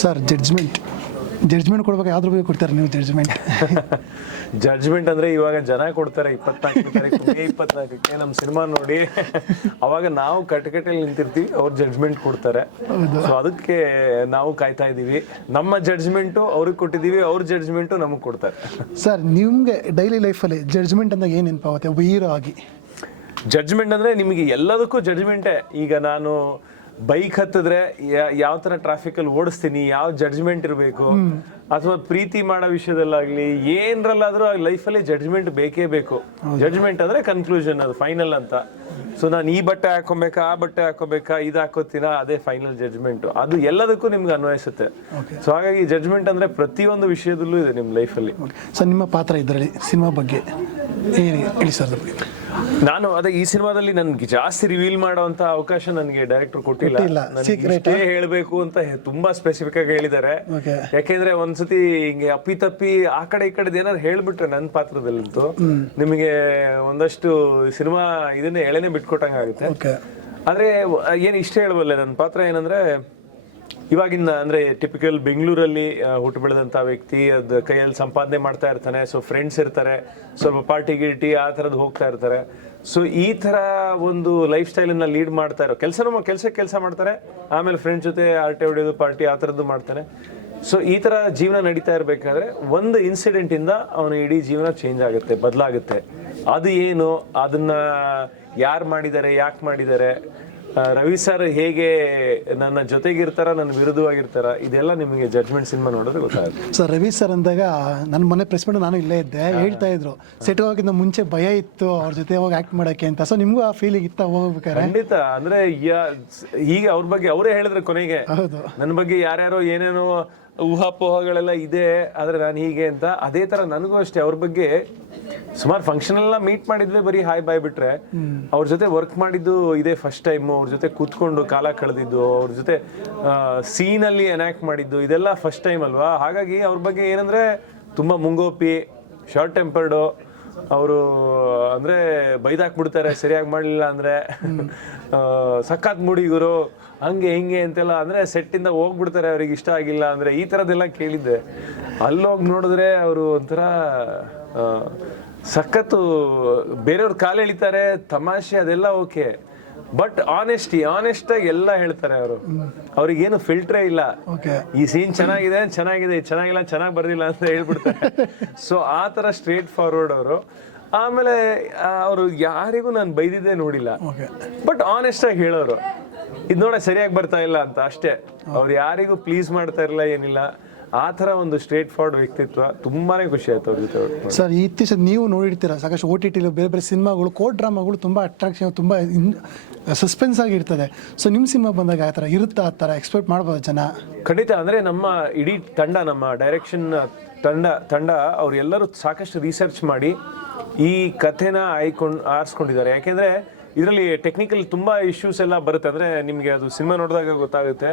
Sir judgment ಕೊಡ್ಬೇಕು, ಯಾವ್ದ್ರ ಬಗ್ಗೆ ಕೊಡ್ತಾರೆ ನೀವು ಜಡ್ಜ್ಮೆಂಟ್? ಜಡ್ಜ್ಮೆಂಟ್ ಅಂದ್ರೆ ಇವಾಗ ಜನ ಕೊಡ್ತಾರೆ 24 ತಾರೀಕು ಮೇ 24ಕ್ಕೆ ನಮ್ಮ ಸಿನಿಮಾ ನೋಡಿ. ಅವಾಗ ನಾವು ಕಟಕಟಲ್ಲಿ ನಿಂತಿರ್ತೀವಿ, ಅವ್ರು ಜಡ್ಜ್ಮೆಂಟ್ ಕೊಡ್ತಾರೆ. ಸೊ ಅದಕ್ಕೆ ನಾವು ಕಾಯ್ತಾ ಇದೀವಿ. ನಮ್ಮ ಜಡ್ಜ್ಮೆಂಟು ಅವ್ರಿಗೆ ಕೊಟ್ಟಿದ್ದೀವಿ, ಅವ್ರ ಜಡ್ಜ್ಮೆಂಟು ನಮಗೆ ಕೊಡ್ತಾರೆ. ಸರ್ ನಿಮಗೆ ಡೈಲಿ ಲೈಫಲ್ಲಿ ಜಡ್ಜ್ಮೆಂಟ್ ಅಂದಾಗ ಏನು ನೆನಪಾಗುತ್ತೆ ಒಬ್ಬ ಹೀರೋ ಆಗಿ? ಜಡ್ಜ್ಮೆಂಟ್ ಅಂದ್ರೆ ನಿಮಗೆ ಎಲ್ಲದಕ್ಕೂ ಜಡ್ಜ್ಮೆಂಟೇ. ಈಗ ನಾನು ಬೈಕ್ ಹತ್ತಿದ್ರೆ ಯಾವ ತರ ಟ್ರಾಫಿಕ್ ಅಲ್ಲಿ ಓಡಿಸ್ತೀನಿ, ಯಾವ ಜಡ್ಜ್ಮೆಂಟ್ ಇರಬೇಕು, ಅಥವಾ ಪ್ರೀತಿ ಮಾಡೋ ವಿಷಯದಲ್ಲಾಗ್ಲಿ ಏನ್ರಲ್ಲಾದ್ರೂ ಲೈಫಲ್ಲಿ ಜಡ್ಜ್ಮೆಂಟ್ ಬೇಕೇ ಬೇಕು. ಜಡ್ಜ್ಮೆಂಟ್ ಅಂದ್ರೆ ಕನ್ಕ್ಲೂಷನ್, ಅದು ಫೈನಲ್ ಅಂತ. ಸೊ ನಾನು ಈ ಬಟ್ಟೆ ಹಾಕೊಬೇಕಾ, ಆ ಬಟ್ಟೆ ಹಾಕೋಬೇಕಾ, ಇದು ಹಾಕೋತೀನ, ಅದೇ ಫೈನಲ್ ಜಡ್ಜ್ಮೆಂಟ್. ಅದು ಎಲ್ಲದಕ್ಕೂ ನಿಮ್ಗೆ ಅನ್ವಯಿಸುತ್ತೆ. ಸೊ ಹಾಗಾಗಿ ಜಡ್ಜ್ಮೆಂಟ್ ಅಂದ್ರೆ ಪ್ರತಿಯೊಂದು ವಿಷಯದಲ್ಲೂ ಇದೆ ನಿಮ್ಮ ಲೈಫಲ್ಲಿ. ಸರ್ ನಿಮ್ಮ ಪಾತ್ರ ಇದರಲ್ಲಿ ಸಿನಿಮಾ ಬಗ್ಗೆ ಹೇಳಿ ಸರ್. ನಾನು ಅದೇ ಈ ಸಿನಿಮಾದಲ್ಲಿ ನನ್ಗೆ ಜಾಸ್ತಿ ರಿವೀಲ್ ಮಾಡುವಂತ ಅವಕಾಶ ನನಗೆ ಡೈರೆಕ್ಟರ್ ಕೊಟ್ಟಿಲ್ಲ. ನನಗೆ ಹೇಳ್ಬೇಕು ಅಂತ ತುಂಬಾ ಸ್ಪೆಸಿಫಿಕ್ ಆಗಿ ಹೇಳಿದ್ದಾರೆ. ಯಾಕೆಂದ್ರೆ ಒಂದ್ಸತಿ ಹಿಂಗೆ ಅಪ್ಪಿತಪ್ಪಿ ಆ ಕಡೆ ಈ ಕಡೆ ಏನಾದ್ರು ಹೇಳ್ಬಿಟ್ರೆ ನನ್ನ ಪಾತ್ರದಲ್ಲಂತೂ ನಿಮಗೆ ಒಂದಷ್ಟು ಸಿನಿಮಾ ಇದನ್ನೇ ಎಳೆನೆ ಬಿಟ್ಕೊಟ್ಟಂಗ ಆಗುತ್ತೆ. ಆದ್ರೆ ಏನ್ ಇಷ್ಟ ಹೇಳಬಲ್ಲೆ, ನನ್ನ ಪಾತ್ರ ಏನಂದ್ರೆ ಇವಾಗಿನ ಅಂದ್ರೆ ಟಿಪಿಕಲ್ ಬೆಂಗಳೂರಲ್ಲಿ ಹುಟ್ಟು ಬೆಳೆದಂತ ವ್ಯಕ್ತಿ, ಅದ್ ಕೈಯಲ್ಲಿ ಸಂಪಾದನೆ ಮಾಡ್ತಾ ಇರ್ತಾನೆ. ಸೊ ಫ್ರೆಂಡ್ಸ್ ಇರ್ತಾರೆ, ಸ್ವಲ್ಪ ಪಾರ್ಟಿ ಗಿರ್ಟಿ ಆ ಥರದ್ದು ಹೋಗ್ತಾ ಇರ್ತಾರೆ. ಸೊ ಈ ಥರ ಒಂದು ಲೈಫ್ ಸ್ಟೈಲನ್ನ ಲೀಡ್ ಮಾಡ್ತಾ ಇರೋ ಕೆಲಸ ಮಾಡ್ತಾರೆ, ಆಮೇಲೆ ಫ್ರೆಂಡ್ಸ್ ಜೊತೆ ಆರ್ಟೆ ಹೊಡೆಯೋದು, ಪಾರ್ಟಿ ಆ ಥರದ್ದು ಮಾಡ್ತಾನೆ. ಸೊ ಈ ಥರ ಜೀವನ ನಡೀತಾ ಇರಬೇಕಾದ್ರೆ ಒಂದು ಇನ್ಸಿಡೆಂಟ್ ಇಂದ ಅವನ ಇಡೀ ಜೀವನ ಚೇಂಜ್ ಆಗುತ್ತೆ, ಬದಲಾಗುತ್ತೆ. ಅದು ಏನು, ಅದನ್ನ ಯಾರು ಮಾಡಿದ್ದಾರೆ, ಯಾಕೆ ಮಾಡಿದ್ದಾರೆ, ರವಿ ಸರ್ ಹೇಗೆ ನನ್ನ ಜೊತೆಗಿರ್ತಾರ, ನನ್ನ ವಿರುದ್ಧವಾಗಿರ್ತಾರ, ಇದೆಲ್ಲ ನಿಮಗೆ ಜಡ್ಜ್ಮೆಂಟ್ ಸಿನಿಮಾ ನೋಡಿದ್ರೆ ಗೊತ್ತಾಗುತ್ತೆ. ಸರ್ ರವಿ ಸರ್ ಅಂದಾಗ ನನ್ನ ಮೊನ್ನೆ ಪ್ರೆಸ್ ಮಾಡಿ ನಾನು ಇಲ್ಲೇ ಇದ್ದೆ, ಹೇಳ್ತಾ ಇದ್ರು ಸೆಟ್ ಹೋಗೋಕ್ಕಿಂತ ಮುಂಚೆ ಭಯ ಇತ್ತು ಅವ್ರ ಜೊತೆ ಹೋಗಿ ಆಕ್ಟ್ ಮಾಡೋಕ್ಕೆ ಅಂತ. ಸೊ ನಿಮ್ಗೂ ಆ ಫೀಲಿಂಗ್ ಇತ್ತ ಹೋಗ್ಬೇಕಾರೆ? ಖಂಡಿತ. ಅಂದ್ರೆ ಈಗ ಅವ್ರ ಬಗ್ಗೆ ಅವರೇ ಹೇಳಿದ್ರೆ ಕೊನೆಗೆ, ನನ್ನ ಬಗ್ಗೆ ಯಾರ್ಯಾರೋ ಏನೇನೋ ಊಹಾಪೋಹಗಳೆಲ್ಲ ಇದೆ, ಆದ್ರೆ ನಾನು ಹೀಗೆ ಅಂತ. ಅದೇ ತರ ನನಗೂ ಅಷ್ಟೇ ಅವ್ರ ಬಗ್ಗೆ ಸುಮಾರು ಫಂಕ್ಷನ್ ಎಲ್ಲ ಮೀಟ್ ಮಾಡಿದ್ವಿ, ಬರೀ ಹಾಯ್ ಬಾಯ್ ಬಿಟ್ರೆ ಅವ್ರ ಜೊತೆ ವರ್ಕ್ ಮಾಡಿದ್ದು ಇದೇ ಫಸ್ಟ್ ಟೈಮ್. ಅವ್ರ ಜೊತೆ ಕೂತ್ಕೊಂಡು ಕಾಲ ಕಳೆದಿದ್ದು, ಅವ್ರ ಜೊತೆ ಸೀನಲ್ಲಿ ಎನಾಕ್ಟ್ ಮಾಡಿದ್ದು ಇದೆಲ್ಲ ಫಸ್ಟ್ ಟೈಮ್ ಅಲ್ವಾ. ಹಾಗಾಗಿ ಅವ್ರ ಬಗ್ಗೆ ಏನಂದ್ರೆ ತುಂಬಾ ಮುಂಗೋಪಿ, ಶಾರ್ಟ್ ಟೆಂಪರ್ಡು. ಅವರು ಅಂದ್ರೆ ಬೈದಾಕ್ಬಿಡ್ತಾರೆ ಸರಿಯಾಗಿ ಮಾಡಲಿಲ್ಲ ಅಂದ್ರೆ, ಸಖತ್ ಮೂಡಿಗುರು ಹಂಗೆ ಹಿಂಗೆ ಅಂತೆಲ್ಲ, ಅಂದ್ರೆ ಸೆಟ್ಟಿಂದ ಹೋಗ್ಬಿಡ್ತಾರೆ ಅವ್ರಿಗೆ ಇಷ್ಟ ಆಗಿಲ್ಲ ಅಂದ್ರೆ, ಈ ಥರದ್ದೆಲ್ಲ ಕೇಳಿದ್ದೆ. ಅಲ್ಲೋಗಿ ನೋಡಿದ್ರೆ ಅವರು ಒಂಥರ ಸಖತ್ತು ಬೇರೆಯವ್ರ ಕಾಲು ಎಳಿತಾರೆ, ತಮಾಷೆ ಅದೆಲ್ಲ ಓಕೆ, ಬಟ್ ಆನೆಸ್ಟಾಗಿ ಎಲ್ಲ ಹೇಳ್ತಾರೆ ಅವರು. ಅವ್ರಿಗೇನು ಫಿಲ್ಟ್ರೇ ಇಲ್ಲ. ಈ ಸೀನ್ ಚೆನ್ನಾಗಿದೆ, ಚೆನ್ನಾಗಿಲ್ಲ, ಚೆನ್ನಾಗಿ ಬರ್ದಿಲ್ಲ ಅಂತ ಹೇಳ್ಬಿಡ್ತಾರೆ. ಸೊ ಆ ಥರ ಸ್ಟ್ರೇಟ್ ಫಾರ್ವರ್ಡ್ ಅವರು. ಆಮೇಲೆ ಅವರು ಯಾರಿಗೂ ನಾನು ಬೈದಿದ್ದೇ ನೋಡಿಲ್ಲ, ಬಟ್ ಆನೆಸ್ಟಾಗಿ ಹೇಳೋರು, ಇದು ನೋಡ ಸರಿಯಾಗಿ ಬರ್ತಾ ಇಲ್ಲ ಅಂತ ಅಷ್ಟೇ. ಅವ್ರು ಯಾರಿಗೂ ಪ್ಲೀಸ್ ಮಾಡ್ತಾ ಇರಲಿಲ್ಲ, ಏನಿಲ್ಲ. ಆ ಥರ ಒಂದು ಸ್ಟ್ರೇಟ್ ಫಾರ್ವರ್ಡ್ ವ್ಯಕ್ತಿತ್ವ. ತುಂಬಾನೇ ಖುಷಿ ಆಯ್ತು ಅವ್ರ ಜೊತೆ. ಸರ್ ಇತ್ತೀಚೆಗೆ ನೀವು ನೋಡಿರ್ತೀರ ಸಾಕಷ್ಟು OTT ಬೇರೆ ಸಿನಿಮಾಗಳು, ಕೋರ್ಟ್ ಡ್ರಾಮಾಗಳು ತುಂಬ ಅಟ್ರಾಕ್ಷನ್, ತುಂಬ ಸಸ್ಪೆನ್ಸ್ ಆಗಿರ್ತದೆ. ಸೊ ನಿಮ್ಮ ಸಿನಿಮಾ ಬಂದಾಗ ಆ ಥರ ಇರುತ್ತಾ? ಆ ಥರ ಎಕ್ಸ್ಪೆಕ್ಟ್ ಮಾಡ್ಬೋದು ಜನ? ಖಂಡಿತ. ಅಂದರೆ ನಮ್ಮ ಇಡೀ ತಂಡ, ನಮ್ಮ ಡೈರೆಕ್ಷನ್ ತಂಡ ಅವರೆಲ್ಲರೂ ಸಾಕಷ್ಟು ರಿಸರ್ಚ್ ಮಾಡಿ ಈ ಕಥೆನ ಆರಿಸ್ಕೊಂಡಿದ್ದಾರೆ. ಯಾಕೆಂದರೆ ಇದರಲ್ಲಿ ಟೆಕ್ನಿಕಲ್ ತುಂಬ ಇಶ್ಯೂಸ್ ಎಲ್ಲ ಬರುತ್ತೆ. ಅಂದರೆ ನಿಮಗೆ ಅದು ಸಿನಿಮಾ ನೋಡಿದಾಗ ಗೊತ್ತಾಗುತ್ತೆ.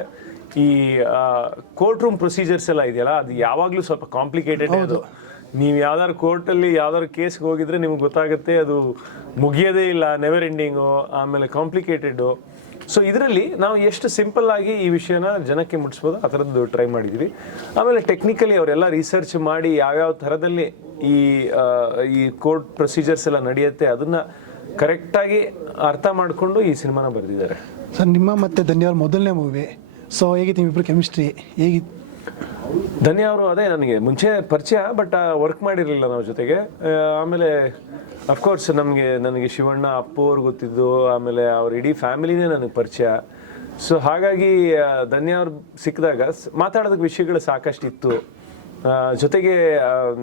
ಈ ಕೋರ್ಟ್ ರೂಮ್ ಪ್ರೊಸೀಜರ್ಸ್ ಎಲ್ಲ ಇದೆಯಲ್ಲ, ಅದು ಯಾವಾಗಲೂ ಸ್ವಲ್ಪ ಕಾಂಪ್ಲಿಕೇಟೆಡ್. ಅದು ನೀವು ಯಾವ್ದಾದ್ರು ಕೋರ್ಟಲ್ಲಿ ಯಾವ್ದಾದ್ರು ಕೇಸ್ಗೆ ಹೋಗಿದ್ರೆ ನಿಮ್ಗೆ ಗೊತ್ತಾಗುತ್ತೆ, ಅದು ಮುಗಿಯೋದೇ ಇಲ್ಲ, ನೆವರ್ ಎಂಡಿಂಗು, ಆಮೇಲೆ ಕಾಂಪ್ಲಿಕೇಟೆಡ್ಡು. ಸೊ ಇದರಲ್ಲಿ ನಾವು ಎಷ್ಟು ಸಿಂಪಲ್ ಆಗಿ ಈ ವಿಷಯನ ಜನಕ್ಕೆ ಮುಟ್ಟಿಸ್ಬೋದು ಆ ಥರದ್ದು ಟ್ರೈ ಮಾಡಿದ್ವಿ. ಆಮೇಲೆ ಟೆಕ್ನಿಕಲಿ ಅವರೆಲ್ಲ ರಿಸರ್ಚ್ ಮಾಡಿ ಯಾವ್ಯಾವ ಥರದಲ್ಲಿ ಈ ಕೋರ್ಟ್ ಪ್ರೊಸೀಜರ್ಸ್ ಎಲ್ಲ ನಡೆಯುತ್ತೆ ಅದನ್ನು ಕರೆಕ್ಟಾಗಿ ಅರ್ಥ ಮಾಡಿಕೊಂಡು ಈ ಸಿನಿಮಾನ ಬರೆದಿದ್ದಾರೆ. ಸರ್ ನಿಮ್ಮ ಮತ್ತೆ ಧನ್ಯ ಅವ್ರ ಮೊದಲನೇ ಮೂವಿ, ಸೊ ಹೇಗಿತ್ತು ನಿಮ್ಮಿಬ್ಬರು ಕೆಮಿಸ್ಟ್ರಿ? ಹೇಗಿತ್ತು? ಧನ್ಯ ಅವರು ಅದೇ ನನಗೆ ಮುಂಚೆ ಪರಿಚಯ, ಬಟ್ ವರ್ಕ್ ಮಾಡಿರಲಿಲ್ಲ ನಾವು ಜೊತೆಗೆ. ಆಮೇಲೆ ಅಫ್ಕೋರ್ಸ್ ನನಗೆ ಶಿವಣ್ಣ, ಅಪ್ಪು ಅವ್ರು ಗೊತ್ತಿದ್ದು, ಆಮೇಲೆ ಅವ್ರ ಇಡೀ ಫ್ಯಾಮಿಲಿನೇ ನನಗೆ ಪರಿಚಯ. ಸೊ ಹಾಗಾಗಿ ಧನ್ಯ ಅವ್ರು ಸಿಕ್ಕಿದಾಗ ಮಾತಾಡೋದಕ್ಕೆ ವಿಷಯಗಳು ಸಾಕಷ್ಟು ಇತ್ತು. ಜೊತೆಗೆ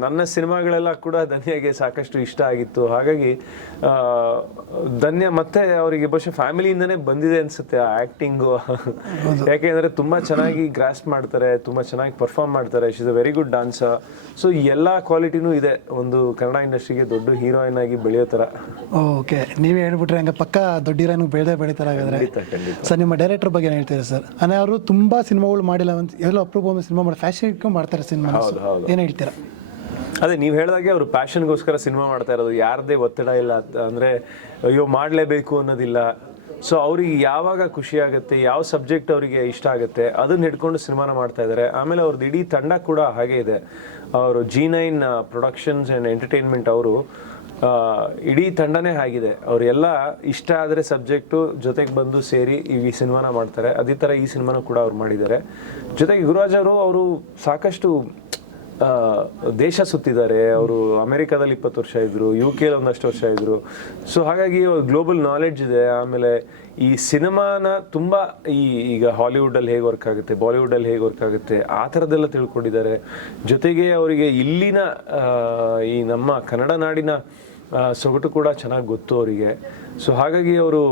ನನ್ನ ಸಿನಿಮಾಗಳೆಲ್ಲ ಕೂಡ ಧನ್ಯಗೆ ಸಾಕಷ್ಟು ಇಷ್ಟ ಆಗಿತ್ತು. ಹಾಗಾಗಿ ಧನ್ಯ ಮತ್ತೆ ಅವರಿಗೆ ಬಹುಶಃ ಫ್ಯಾಮಿಲಿಯಿಂದನೇ ಬಂದಿದೆ ಅನ್ಸುತ್ತೆ ಆ ಆ್ಯಕ್ಟಿಂಗು. ಯಾಕೆಂದರೆ ತುಂಬ ಚೆನ್ನಾಗಿ ಗ್ರಾಸ್ಪ್ ಮಾಡ್ತಾರೆ, ತುಂಬ ಚೆನ್ನಾಗಿ ಪರ್ಫಾರ್ಮ್ ಮಾಡ್ತಾರೆ. She is a very good dancer. So ಎಲ್ಲ ಕ್ವಾಲಿಟಿನೂ ಇದೆ ಒಂದು ಕನ್ನಡ ಇಂಡಸ್ಟ್ರಿಗೆ ದೊಡ್ಡ ಹೀರೋಯಿನ್ ಆಗಿ ಬೆಳೆಯೋ ಥರ. ಓಕೆ, ನೀವೇ ಹೇಳ್ಬಿಟ್ರೆ ಹಂಗೆ ಪಕ್ಕ ದೊಡ್ಡ ಹೀರೋಯಿನ್ ಬೆಳೀತಾರೆ ಹಾಗಾದ್ರೆ. ಸರ್ ನಿಮ್ಮ ಡೈರೆಕ್ಟರ್ ಬಗ್ಗೆ ಏನು ಹೇಳ್ತೀರಾ ಸರ್? ಅಂದರೆ ಅವರು ತುಂಬ ಸಿನಿಮಾಗಳು ಮಾಡಿಲ್ಲ, ಎಲ್ಲ ಅಪ್ರೂವ್ ಒಂದು ಸಿನಿಮಾ ಮಾಡಿ ಫ್ಯಾಷನ್ ಇಟ್ಕೊಂಡು ಮಾಡ್ತಾರೆ ಸಿನಿಮಾ. ಏನು ಹೇಳ್ತೀರಾ? ಅದೇ ನೀವು ಹೇಳಿದಾಗೆ ಅವರು ಪ್ಯಾಷನ್ಗೋಸ್ಕರ ಸಿನಿಮಾ ಮಾಡ್ತಾ ಇರೋದು, ಯಾರದೇ ಒತ್ತಡ ಇಲ್ಲ. ಅಂದರೆ ಅಯ್ಯೋ ಮಾಡಲೇಬೇಕು ಅನ್ನೋದಿಲ್ಲ. ಸೊ ಅವ್ರಿಗೆ ಯಾವಾಗ ಖುಷಿ ಆಗುತ್ತೆ, ಯಾವ ಸಬ್ಜೆಕ್ಟ್ ಅವರಿಗೆ ಇಷ್ಟ ಆಗುತ್ತೆ ಅದನ್ನ ಹಿಡ್ಕೊಂಡು ಸಿನಿಮಾನ ಮಾಡ್ತಾ ಇದ್ದಾರೆ. ಆಮೇಲೆ ಅವ್ರದ್ದು ಇಡೀ ತಂಡ ಕೂಡ ಹಾಗೆ ಇದೆ. ಅವರು G9 ಪ್ರೊಡಕ್ಷನ್ಸ್ ಆ್ಯಂಡ್ ಎಂಟರ್ಟೈನ್ಮೆಂಟ್ ಅವರು ಇಡೀ ತಂಡನೇ ಆಗಿದೆ. ಅವರೆಲ್ಲ ಇಷ್ಟ ಆದರೆ ಸಬ್ಜೆಕ್ಟು ಜೊತೆಗೆ ಬಂದು ಸೇರಿ ಈ ಸಿನಿಮಾನ ಮಾಡ್ತಾರೆ. ಅದೇ ಥರ ಈ ಸಿನಿಮಾನು ಕೂಡ ಅವ್ರು ಮಾಡಿದ್ದಾರೆ. ಜೊತೆಗೆ ಗುರುರಾಜ್ ಅವರು ಸಾಕಷ್ಟು ದೇಶ ಸುತ್ತಿದ್ದಾರೆ. ಅವರು ಅಮೆರಿಕಾದಲ್ಲಿ 20 ವರ್ಷ ಇದ್ರು, UK ಒಂದಷ್ಟು ವರ್ಷ ಇದ್ರು. ಸೊ ಹಾಗಾಗಿ ಗ್ಲೋಬಲ್ ನಾಲೆಡ್ಜ್ ಇದೆ. ಆಮೇಲೆ ಈ ಸಿನಿಮಾನ ತುಂಬ ಈಗ ಹಾಲಿವುಡಲ್ಲಿ ಹೇಗೆ ವರ್ಕ್ ಆಗುತ್ತೆ, ಬಾಲಿವುಡಲ್ಲಿ ಹೇಗೆ ವರ್ಕ್ ಆಗುತ್ತೆ ಆ ಥರದ್ದೆಲ್ಲ ತಿಳ್ಕೊಂಡಿದ್ದಾರೆ. ಜೊತೆಗೆ ಅವರಿಗೆ ಇಲ್ಲಿನ ಈ ನಮ್ಮ ಕನ್ನಡ ನಾಡಿನ ಸೊಗಟು ಕೂಡ ಚೆನ್ನಾಗಿ ಗೊತ್ತು ಅವರಿಗೆ. ಸೊ ಹಾಗಾಗಿ ಅವರು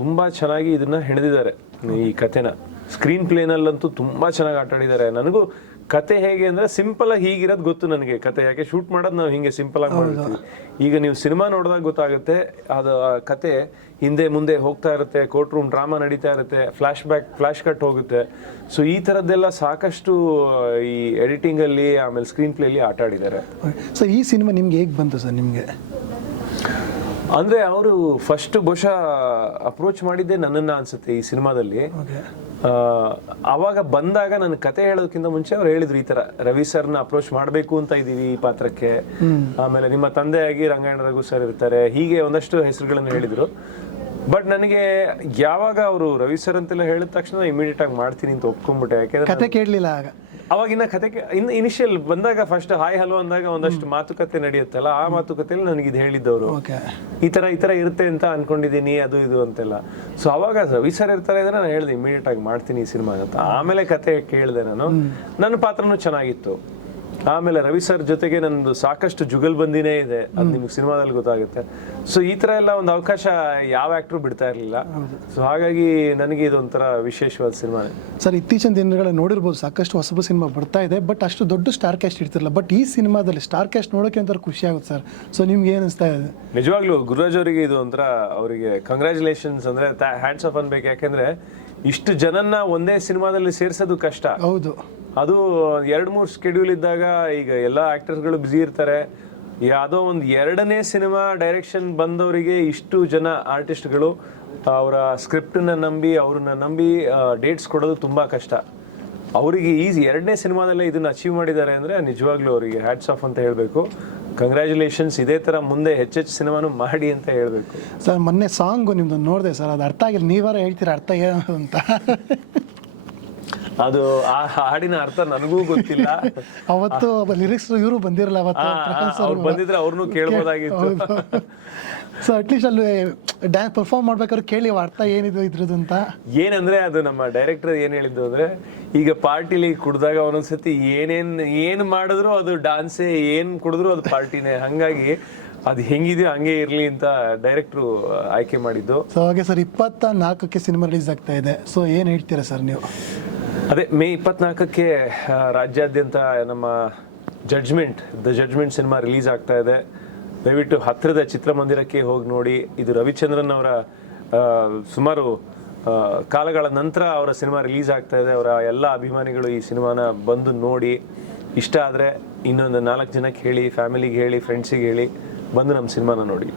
ತುಂಬ ಚೆನ್ನಾಗಿ ಇದನ್ನ ಹೆಣೆದಿದ್ದಾರೆ ಈ ಕಥೆನ. ಸ್ಕ್ರೀನ್ ಪ್ಲೇನಲ್ಲಂತೂ ತುಂಬ ಚೆನ್ನಾಗಿ ಆಟ ಆಡಿದ್ದಾರೆ. ನನಗೂ ಕತೆ ಹೇಗೆ ಅಂದರೆ ಸಿಂಪಲ್ ಆಗಿ ಹೀಗಿರೋದು ಗೊತ್ತು ನನಗೆ ಕತೆ, ಯಾಕೆ ಶೂಟ್ ಮಾಡೋದು ನಾವು ಹಿಂಗೆ ಸಿಂಪಲ್ ಆಗಿ ಮಾಡಿರ್ತೀವಿ. ಈಗ ನೀವು ಸಿನಿಮಾ ನೋಡಿದಾಗ ಗೊತ್ತಾಗುತ್ತೆ ಅದು ಕತೆ ಹಿಂದೆ ಮುಂದೆ ಹೋಗ್ತಾ ಇರುತ್ತೆ, ಕೋರ್ಟ್ ರೂಮ್ ಡ್ರಾಮಾ ನಡೀತಾ ಇರುತ್ತೆ, ಫ್ಲಾಶ್ ಕಟ್ ಹೋಗುತ್ತೆ. ಸೊ ಈ ಥರದ್ದೆಲ್ಲ ಸಾಕಷ್ಟು ಈ ಎಡಿಟಿಂಗಲ್ಲಿ ಆಮೇಲೆ ಸ್ಕ್ರೀನ್ ಪ್ಲೇಲಿ ಆಟ ಆಡಿದ್ದಾರೆ. ಸೊ ಈ ಸಿನಿಮಾ ನಿಮ್ಗೆ ಹೇಗೆ ಬಂತು ಸರ್? ನಿಮಗೆ ಅಂದರೆ ಅವರು ಫಸ್ಟ್ ಬಹುಶಃ ಅಪ್ರೋಚ್ ಮಾಡಿದ್ದೆ ನನ್ನನ್ನು ಅನ್ಸುತ್ತೆ ಈ ಸಿನಿಮಾದಲ್ಲಿ. ಆವಾಗ ಬಂದಾಗ ನನ್ನ ಕತೆ ಹೇಳೋದಕ್ಕಿಂತ ಮುಂಚೆ ಅವ್ರು ಹೇಳಿದ್ರು ಈ ತರ ರವಿ ಸರ್ನ ಅಪ್ರೋಚ್ ಮಾಡಬೇಕು ಅಂತ ಇದೀವಿ ಈ ಪಾತ್ರಕ್ಕೆ, ಆಮೇಲೆ ನಿಮ್ಮ ತಂದೆಯಾಗಿ ರಂಗಾಯಣ ರಘು ಸರ್ ಇರ್ತಾರೆ, ಹೀಗೆ ಒಂದಷ್ಟು ಹೆಸರುಗಳನ್ನು ಹೇಳಿದ್ರು. ಬಟ್ ನನಗೆ ಯಾವಾಗ ಅವರು ರವಿ ಸರ್ ಅಂತೆಲ್ಲ ಹೇಳಿದ ತಕ್ಷಣ ಇಮಿಡಿಯೇಟ್ ಆಗಿ ಮಾಡ್ತೀನಿ ಅಂತ ಒಪ್ಕೊಂಡ್ಬಿಟ್ಟೆ. ಯಾಕೆಂದ್ರೆ ಕತೆ ಕೇಳಲಿಲ್ಲ ಆಗ. ಅವಾಗಿನ ಕತೆ ಇನ್ನು ಇನಿಷಿಯಲ್ ಬಂದಾಗ ಫಸ್ಟ್ ಹಾಯ್ ಹಲೋ ಅಂದಾಗ ಒಂದಷ್ಟು ಮಾತುಕತೆ ನಡೆಯುತ್ತಲ್ಲ, ಆ ಮಾತುಕತೆಯಲ್ಲಿ ನನಗೆ ಇದು ಹೇಳಿದ್ದವರು ಈ ತರ ಇರುತ್ತೆ ಅಂತ ಅನ್ಕೊಂಡಿದೀನಿ ಅದು ಇದು ಅಂತೆಲ್ಲ. ಸೊ ಅವಾಗ ರವಿ ಸರ್ ಇರ್ತಾರೆ ಅಂದ್ರೆ ನಾನು ಹೇಳಿದೆ ಇಮಿಡಿಯೇಟ್ ಆಗಿ ಮಾಡ್ತೀನಿ ಈ ಸಿನಿಮಾ ಅಂತ. ಆಮೇಲೆ ಕತೆ ಕೇಳಿದೆ ನಾನು, ನನ್ನ ಪಾತ್ರನೂ ಚೆನ್ನಾಗಿತ್ತು. ಆಮೇಲೆ ರವಿ ಸರ್ ಜೊತೆಗೆ ನಂದು ಸಾಕಷ್ಟು ಜುಗಲ್ಬಂದಿನೇ ಇದೆ, ಅದು ನಿಮ್ಗೆ ಸಿನಿಮಾದಲ್ಲಿ ಗೊತ್ತಾಗುತ್ತೆ. ಸೊ ಈ ತರ ಎಲ್ಲ ಒಂದು ಅವಕಾಶ ಯಾವ ಆಕ್ಟ್ರು ಬಿಡ್ತಾ ಇರಲಿಲ್ಲ. ಸೊ ಹಾಗಾಗಿ ನನಗೆ ಇದೊಂಥರ ವಿಶೇಷವಾದ ಸಿನಿಮಾ. ಸರ್ ಇತ್ತೀಚಿನ ದಿನಗಳಲ್ಲಿ ನೋಡಿರ್ಬೋದು ಸಾಕಷ್ಟು ಹೊಸಬ ಸಿನಿಮಾ ಬರ್ತಾ ಇದೆ, ಬಟ್ ಅಷ್ಟು ದೊಡ್ಡ ಸ್ಟಾರ್ ಕ್ಯಾಸ್ಟ್ ಇರ್ತಿರಲ್ಲ. ಬಟ್ ಈ ಸಿನಿಮಾದಲ್ಲಿ ಸ್ಟಾರ್ ಕ್ಯಾಸ್ಟ್ ನೋಡೋಕೆ ಒಂಥರ ಖುಷಿ ಆಗುತ್ತೆ ಸರ್. ಸೊ ನಿಮ್ಗೆ ಏನು ಅನಿಸ್ತಾ ಇದೆ? ನಿಜವಾಗ್ಲೂ ಗುರುರಾಜ್ ಅವರಿಗೆ ಇದು ಒಂಥರ ಅವರಿಗೆ ಕಂಗ್ರ್ಯಾಚುಲೇಷನ್ಸ್, ಅಂದ್ರೆ ಹ್ಯಾಂಡ್ಸ್ ಆಫ್ ಅನ್ಬೇಕು. ಯಾಕೆಂದ್ರೆ ಇಷ್ಟು ಜನನ್ನ ಒಂದೇ ಸಿನಿಮಾದಲ್ಲಿ ಸೇರ್ಸೋದು ಕಷ್ಟ. ಹೌದು, ಅದು 2-3 ಸ್ಕೆಡ್ಯೂಲ್ ಇದ್ದಾಗ ಈಗ ಎಲ್ಲ ಆಕ್ಟರ್ಸ್ಗಳು ಬ್ಯುಸಿ ಇರ್ತಾರೆ. ಯಾವುದೋ ಒಂದು 2ನೇ ಸಿನಿಮಾ ಡೈರೆಕ್ಷನ್ ಬಂದವರಿಗೆ ಇಷ್ಟು ಜನ ಆರ್ಟಿಸ್ಟ್ಗಳು ಅವರ ಸ್ಕ್ರಿಪ್ಟನ್ನ ನಂಬಿ ಅವ್ರನ್ನ ನಂಬಿ ಡೇಟ್ಸ್ ಕೊಡೋದು ತುಂಬ ಕಷ್ಟ. ಅವರಿಗೆ ಈ 2ನೇ ಸಿನಿಮಾದಲ್ಲೇ ಇದನ್ನ ಅಚೀವ್ ಮಾಡಿದ್ದಾರೆ ಅಂದರೆ ನಿಜವಾಗ್ಲೂ ಅವರಿಗೆ ಹ್ಯಾಟ್ಸ್ ಆಫ್ ಅಂತ ಹೇಳಬೇಕು. ಕಂಗ್ರ್ಯಾಚುಲೇಷನ್ಸ್. ಇದೇ ಥರ ಮುಂದೆ ಹೆಚ್ಚೆಚ್ಚು ಸಿನಿಮಾನು ಮಾಡಿ ಅಂತ ಹೇಳಬೇಕು. ಸರ್ ಮೊನ್ನೆ ಸಾಂಗು ನಿಮ್ದು ನೋಡಿದೆ ಸರ್, ಅದು ಅರ್ಥ ಆಗಿಲ್ಲ. ನೀವಾರ ಹೇಳ್ತೀರಾ ಅರ್ಥ ಏನು ಅಂತ? ಅದು ಆ ಹಾಡಿನ ಅರ್ಥ ನನಗೂ ಗೊತ್ತಿಲ್ಲ. ಅವತ್ತು ಲಿರಿಕ್ಸ್ ಇವರು ಬಂದಿರಲ್ಲ, ಅವ್ರು ಬಂದಿದ್ರೆ ಅವ್ರನ್ನೂ ಕೇಳ್ಬೋದಾಗಿತ್ತು. ಸೊ ಅಟ್ಲೀಸ್ಟ್ ಅಲ್ಲಿ ಡ್ಯಾನ್ಸ್ ಪರ್ಫಾರ್ಮ್ ಮಾಡ್ಬೇಕಾದ್ರೆ ಕೇಳಿ ಅರ್ಥ ಏನಿದು ಇದ್ರದ್ದು ಅಂತ. ಏನಂದ್ರೆ ಅದು ನಮ್ಮ ಡೈರೆಕ್ಟರ್ ಏನ್ ಹೇಳಿದ್ದು ಅಂದ್ರೆ, ಈಗ ಪಾರ್ಟಿಲಿ ಕುಡ್ದಾಗ ಒಂದೊಂದ್ಸತಿ ಏನ್ ಮಾಡಿದ್ರು ಅದು ಡಾನ್ಸೇ, ಏನ್ ಕುಡಿದ್ರು ಅದು ಪಾರ್ಟಿನೇ. ಹಂಗಾಗಿ ಅದು ಹೆಂಗಿದೆಯೋ ಹಂಗೆ ಇರ್ಲಿ ಅಂತ ಡೈರೆಕ್ಟ್ರು ಆಯ್ಕೆ ಮಾಡಿದ್ದು. ಸೊ ಹಾಗೆ ಸರ್ 24ಕ್ಕೆ ಸಿನಿಮಾ ರಿಲೀಸ್ ಆಗ್ತಾ ಇದೆ. ಸೊ ಏನ್ ಹೇಳ್ತೀರಾ ಸರ್ ನೀವು? ಅದೇ ಮೇ 24ಕ್ಕೆ ರಾಜ್ಯಾದ್ಯಂತ ನಮ್ಮ ದ ಜಡ್ಜ್ಮೆಂಟ್ ಸಿನಿಮಾ ರಿಲೀಸ್ ಆಗ್ತಾ ಇದೆ. ದಯವಿಟ್ಟು ಹತ್ತಿರದ ಚಿತ್ರಮಂದಿರಕ್ಕೆ ಹೋಗಿ ನೋಡಿ. ಇದು ರವಿಚಂದ್ರನ್ ಅವರ ಸುಮಾರು ಕಾಲಗಳ ನಂತರ ಅವರ ಸಿನಿಮಾ ರಿಲೀಸ್ ಆಗ್ತಾ ಇದೆ. ಅವರ ಎಲ್ಲ ಅಭಿಮಾನಿಗಳು ಈ ಸಿನಿಮಾನ ಬಂದು ನೋಡಿ, ಇಷ್ಟ ಆದರೆ ಇನ್ನೊಂದು 4 ಜನಕ್ಕೆ ಹೇಳಿ, ಫ್ಯಾಮಿಲಿಗೆ ಹೇಳಿ, ಫ್ರೆಂಡ್ಸಿಗೆ ಹೇಳಿ, ಬಂದು ನಮ್ಮ ಸಿನಿಮಾನ ನೋಡಿ.